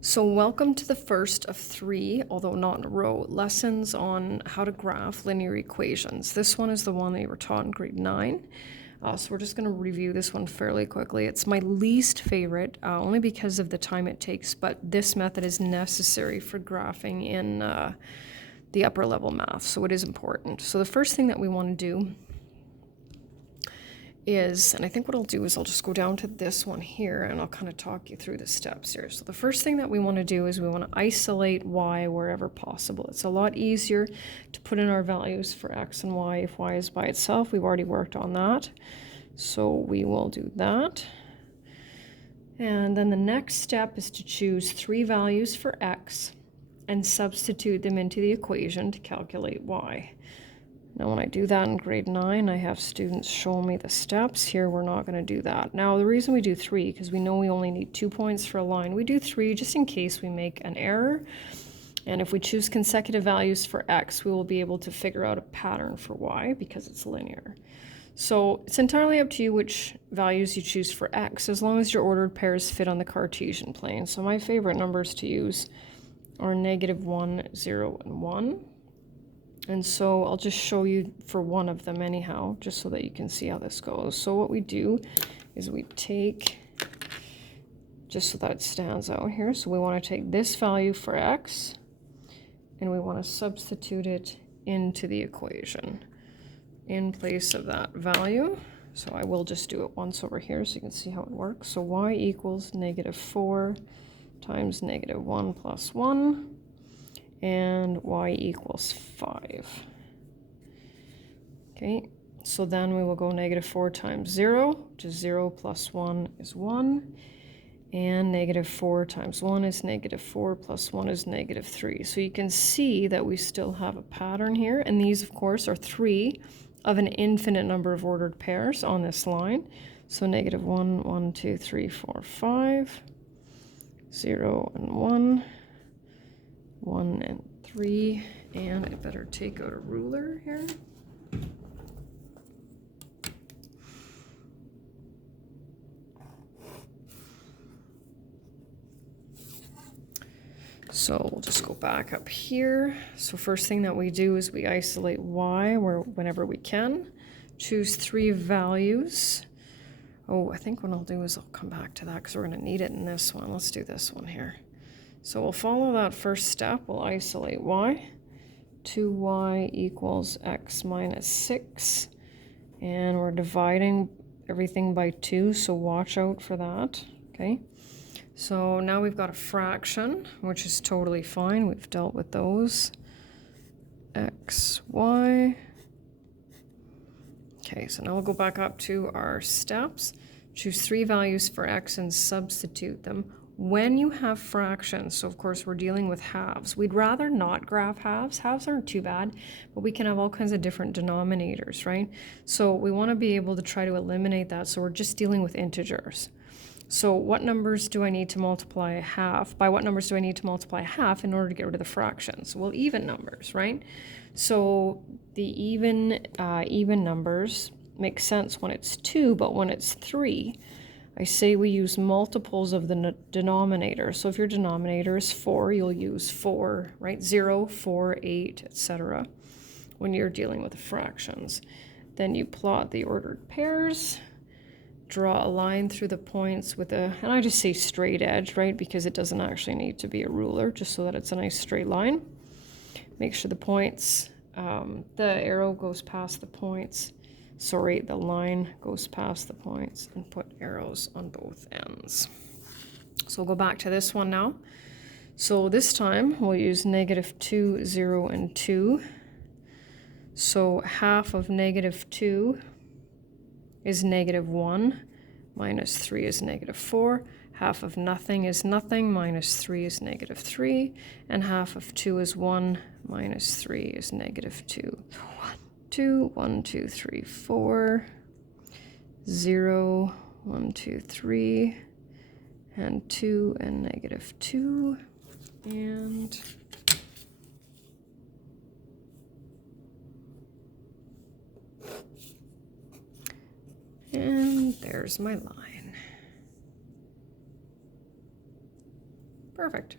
So welcome to the first of 3, although not in a row, lessons on how to graph linear equations. This one is the one that you were taught in grade 9. So we're just going to review this one fairly quickly. It's my least favorite, only because of the time it takes, but this method is necessary for graphing in the upper level math, so it is important. So the first thing that we want to do is, and I think what I'll do is I'll just go down to this one here and I'll kind of talk you through the steps here. So the first thing that we want to do is we want to isolate y wherever possible. It's a lot easier to put in our values for x and y if y is by itself. We've already worked on that. So we will do that. And then the next step is to choose 3 values for x and substitute them into the equation to calculate y. Now when I do that in grade 9, I have students show me the steps. Here we're not going to do that. Now the reason we do 3, because we know we only need 2 points for a line, we do 3 just in case we make an error. And if we choose consecutive values for x, we will be able to figure out a pattern for y because it's linear. So it's entirely up to you which values you choose for x, as long as your ordered pairs fit on the Cartesian plane. So my favorite numbers to use are -1, 0, and 1. And so I'll just show you for one of them anyhow, just so that you can see how this goes. So what we do is we take, just so that it stands out here, so we want to take this value for x, and we want to substitute it into the equation in place of that value. So I will just do it once over here so you can see how it works. So y equals -4 times -1 plus 1. And y equals 5. Okay, so then we will go -4 times 0, which is 0 plus 1 is 1. And -4 times 1 is -4 plus 1 is -3. So you can see that we still have a pattern here. And these, of course, are 3 of an infinite number of ordered pairs on this line. So -1, 1, 2, 3, 4, 5, 0 and 1. 1 and 3, and I better take out a ruler here. So we'll just go back up here. So first thing that we do is we isolate y whenever we can. Choose 3 values. Oh, I think what I'll do is I'll come back to that because we're going to need it in this one. Let's do this one here. So we'll follow that first step. We'll isolate y. 2y equals x minus 6. And we're dividing everything by 2, so watch out for that. Okay. So now we've got a fraction, which is totally fine. We've dealt with those. X, y. Okay, so now we'll go back up to our steps. Choose 3 values for x and substitute them. When you have fractions, so of course we're dealing with halves, we'd rather not graph halves. Halves aren't too bad, but we can have all kinds of different denominators, right? So we want to be able to try to eliminate that, so we're just dealing with integers. So what numbers do I need to multiply a half? By what numbers do I need to multiply a half in order to get rid of the fractions? Well, even numbers, right? So the even numbers make sense when it's 2, but when it's 3, I say we use multiples of the denominator. So if your denominator is 4, you'll use 4, right? 0, 4, 8, etc. when you're dealing with the fractions. Then you plot the ordered pairs, draw a line through the points with a, and I just say straight edge, right? Because it doesn't actually need to be a ruler, just so that it's a nice straight line. Make sure the points, the arrow goes past the points. Sorry, the line goes past the points, and put arrows on both ends. So we'll go back to this one now. So this time we'll use -2, 0, and 2. So half of -2 is -1, minus 3 is -4. Half of nothing is nothing, minus 3 is -3. And half of 2 is 1, minus 3 is -2. 2, 1, 2, 3, 4, 0, 1, 2, 3, and 2, and -2, and there's my line. Perfect.